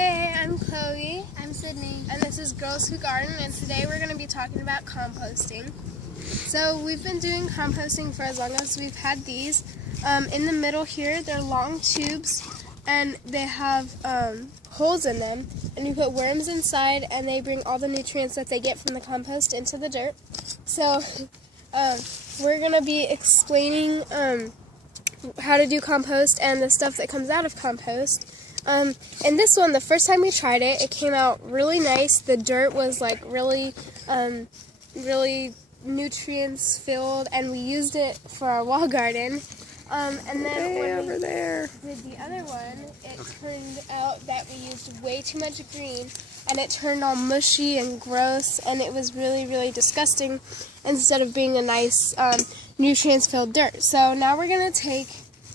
Hey, I'm Chloe. I'm Sydney. And this is Girls Who Garden, and today we're going to be talking about composting. So we've been doing composting for as long as we've had these. In the middle here, they're long tubes, and they have holes in them, and you put worms inside, and they bring all the nutrients that they get from the compost into the dirt. So we're going to be explaining how to do compost and the stuff that comes out of compost. And this one, the first time we tried it, it came out really nice. The dirt was like really nutrients filled, and we used it for our wall garden. And then when we did the other one, it turned out that we used way too much green, and it turned all mushy and gross, and it was really disgusting instead of being a nice nutrients filled dirt. So now we're going to take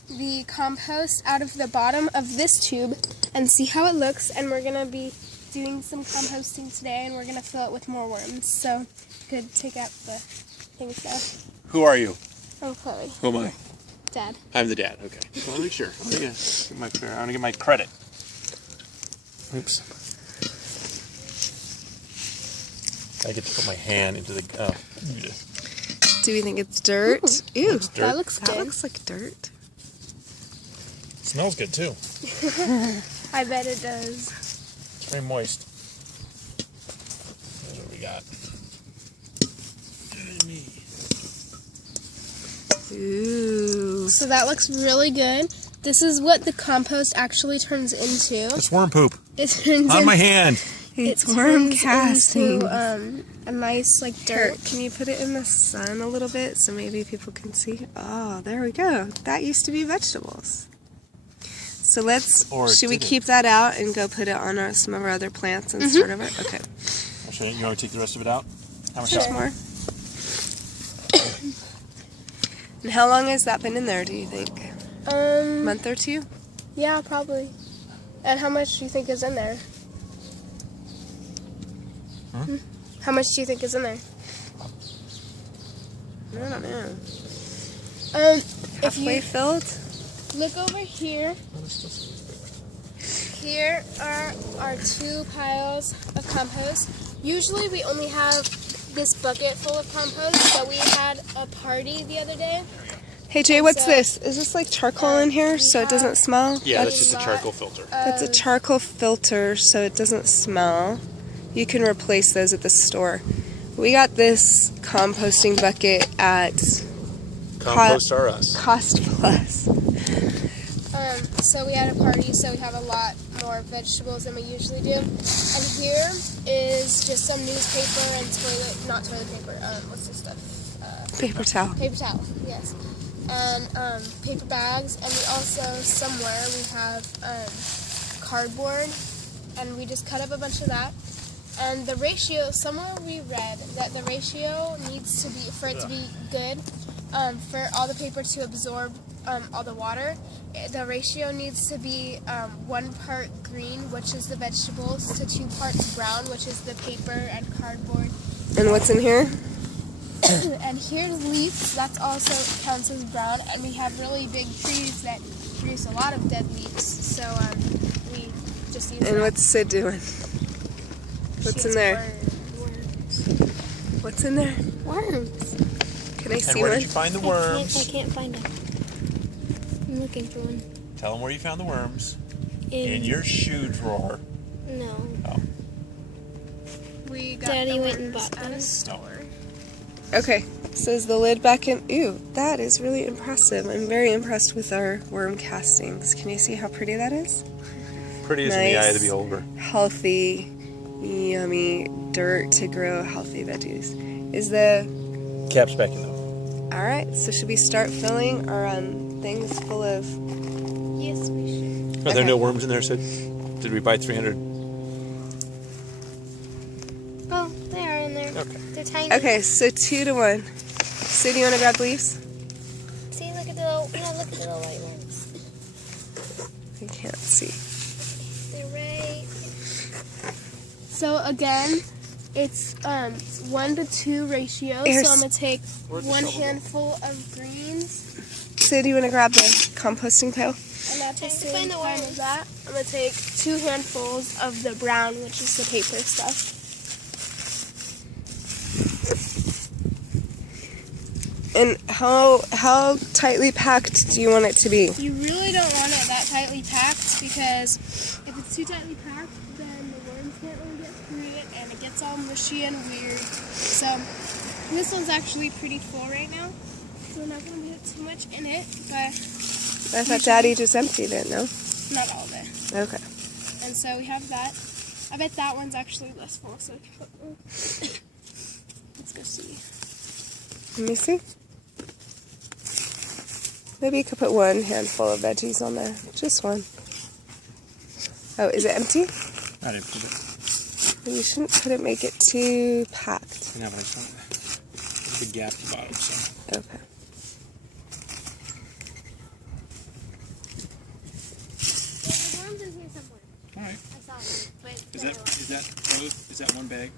the compost out of the bottom of this tube and see how it looks, and we're going to be doing some composting today, and we're going to fill it with more worms. So you could take out the things now. Who are you? I'm Chloe. Who am I? Dad. I'm the dad, okay. So let me sure. I want to get my credit. Oops. I get to put my hand into the... Do we think it's dirt? Ew, It's dirt. That looks good. that looks like dirt. Smells good too. I bet it does. It's very moist. Here's what we got. Ooh. So that looks really good. This is what the compost actually turns into. It's worm poop. It turns On my hand. It's worm turns casting. into, a nice like dirt. Can you put it in the sun a little bit so maybe people can see? Oh, there we go. That used to be vegetables. So should we keep that out and go put it on some of our other plants and start over? Okay. I'll show you. You want to take the rest of it out? How much Just more. And how long has that been in there, do you think? A month or two? Yeah, probably. And how much do you think is in there? Huh? How much do you think is in there? I don't know. If Halfway you filled? look over here, here are our two piles of compost. Usually we only have this bucket full of compost, but we had a party the other day. Hey Jay, what's this? Is this like charcoal in here so it doesn't smell? Yeah, that's just a charcoal filter. It's a charcoal filter so it doesn't smell. You can replace those at the store. We got this composting bucket at Compost R Us. Cost Plus. So we had a party, so we have a lot more vegetables than we usually do. And here is just some newspaper and not toilet paper, what's this stuff? Paper towel. Paper towel, yes. And paper bags, and we also, somewhere, we have cardboard, and we just cut up a bunch of that. And the ratio, somewhere we read that the ratio needs to be, for it to be good, for all the paper to absorb all the water, the ratio needs to be 1 part green, which is the vegetables, to 2 parts brown, which is the paper and cardboard. And what's in here? And here's leaves, that also counts as brown, and we have really big trees that produce a lot of dead leaves, so we just use And that. what's Sid doing? What's in there? Worms. What's in there? Worms. Can I see And where one? did you find the worms? I can't find them. I'm looking for one. Tell them where you found the worms. In In your shoe drawer. No. Oh. We got Daddy the went and worms bought at them. a store. Okay, so is the lid back in? Ooh, that is really impressive. I'm very impressed with our worm castings. Can you see how pretty that is? Pretty as in the eye of the beholder. Healthy, yummy dirt to grow healthy veggies. Is the... Cap's back in though. Alright, so should we start filling our things full of... Yes, we should. Are there Okay. no worms in there, Sid? Did we buy 300? Oh, they are in there. Okay. They're tiny. Okay, so 2 to 1. So do you want to grab the leaves? See, look at the little, look at the little white ones. I can't see. They're right. So again, it's 1 to 2 ratio. Here's- So I'm gonna take Where'd the 1 shovel go? handful of greens, So do you want to grab the composting pail? and at the Time to same find the time worms. as that, I'm going to take 2 handfuls of the brown, which is the paper stuff. And how tightly packed do you want it to be? You really don't want it that tightly packed because if it's too tightly packed, then the worms can't really get through it and it gets all mushy and weird. So this one's actually pretty full right now, so we're not going to put too much in it, but I thought Daddy just emptied it, no? not all of it. Okay. And so we have that. I bet that one's actually less full, so we can put more. Let's go see. Let me see. Maybe you could put 1 handful of veggies on there. Just 1. Oh, is it empty? I didn't put it. You shouldn't put it, make it too packed. No, but I saw there's a big gap at the bottom, so. Okay. There's worms in here somewhere. Alright. I saw them, but Is that one bag?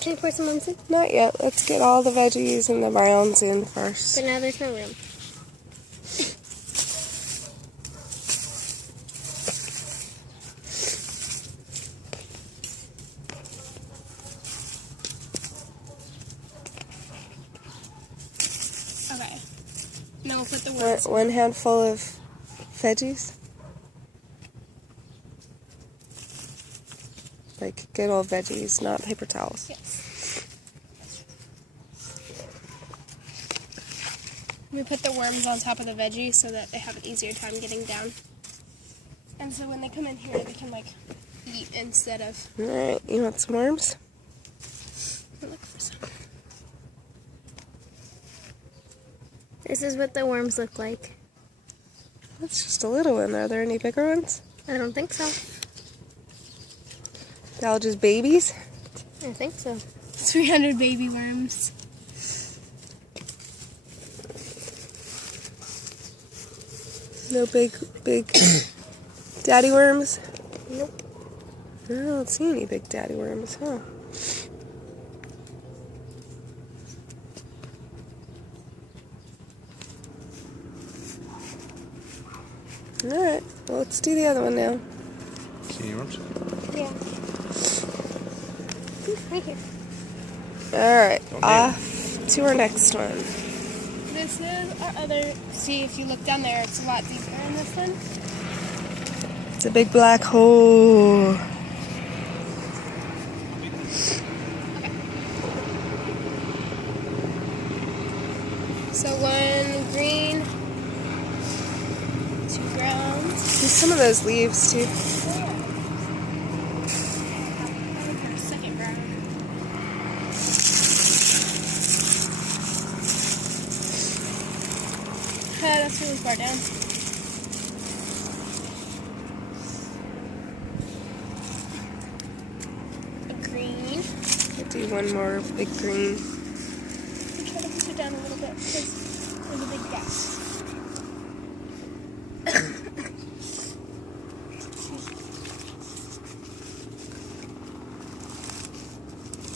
Can you pour some worms in? Not yet. Let's get all the veggies and the browns in first. But now there's no room. Okay. Now we'll put the worms. One handful of veggies. Like good old veggies, not paper towels. Yes. We put the worms on top of the veggies so that they have an easier time getting down. And so when they come in here, they can like eat instead of Alright, you want some worms? look for some. This is what the worms look like. That's just a little one. Are there any bigger ones? I don't think so. They're all just babies? I think so. 300 baby worms. No big daddy worms? Nope. I don't see any big daddy worms, huh? Alright, well, let's do the other one now. See any worms? Yeah. Right here. Alright, off to our next one. This is our other, see if you look down there, it's a lot deeper in this one. It's a big black hole. So 1 green, 2 browns. Use some of those leaves too. Our second brown. That's really far down. A green. I'll do one more big green. I'll try to push it down a little bit because there's a big gap.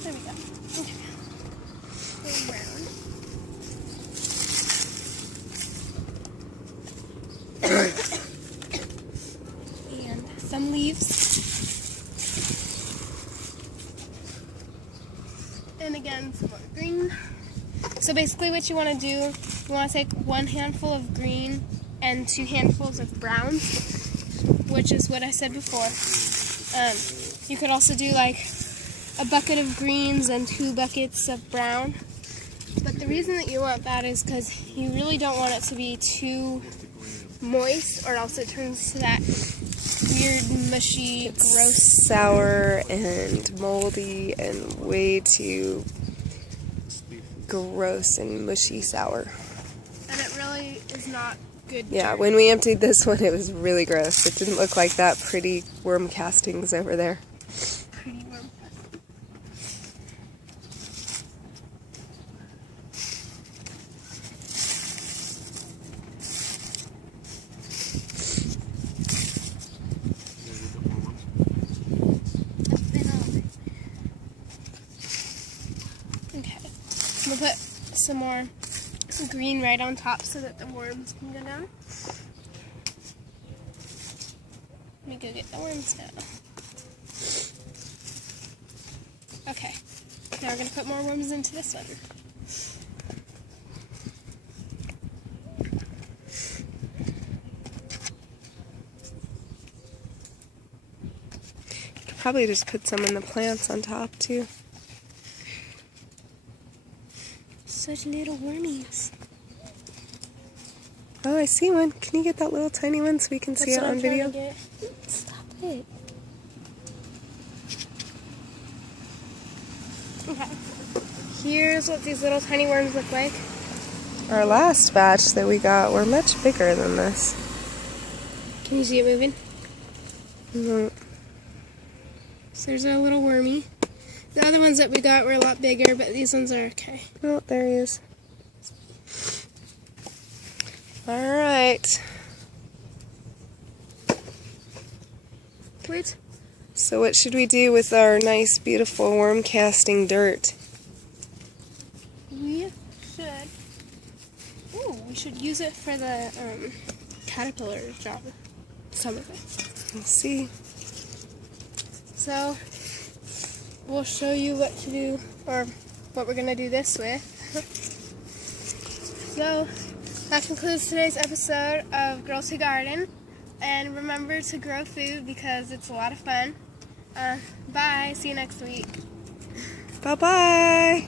There we go. Okay. Little brown. And some leaves. And again, some more green. So basically what you want to do, you want to take 1 handful of green and 2 handfuls of browns, which is what I said before. You could also do like a bucket of greens and 2 buckets of brown. But the reason that you want that is because you really don't want it to be too moist, or else it turns to that weird, mushy, gross. Sour and moldy and way too gross and mushy sour. And it really is not good. Yeah, dirt. when we emptied this one, it was really gross. It didn't look like that pretty worm castings over there. Pretty warm. Okay, I'm gonna put some more green right on top so that the worms can go down. Let me go get the worms now. Okay, now we're going to put more worms into this one. Probably just put some in the plants on top too. Such little wormies. Oh, I see one. Can you get that little tiny one so we can see it on video? Stop it. Okay. Here's what these little tiny worms look like. Our last batch that we got were much bigger than this. Can you see it moving? Mm-hmm. So there's our little wormy. The other ones that we got were a lot bigger, but these ones are okay. Oh, there he is. All right. Wait. So what should we do with our nice, beautiful worm casting dirt? We should. Ooh, we should use it for the caterpillar job. Some of it. We'll see. So we'll show you what to do, or what we're gonna do this with. So that concludes today's episode of Girls Who Garden. And remember to grow food because it's a lot of fun. Bye. See you next week. Bye-bye.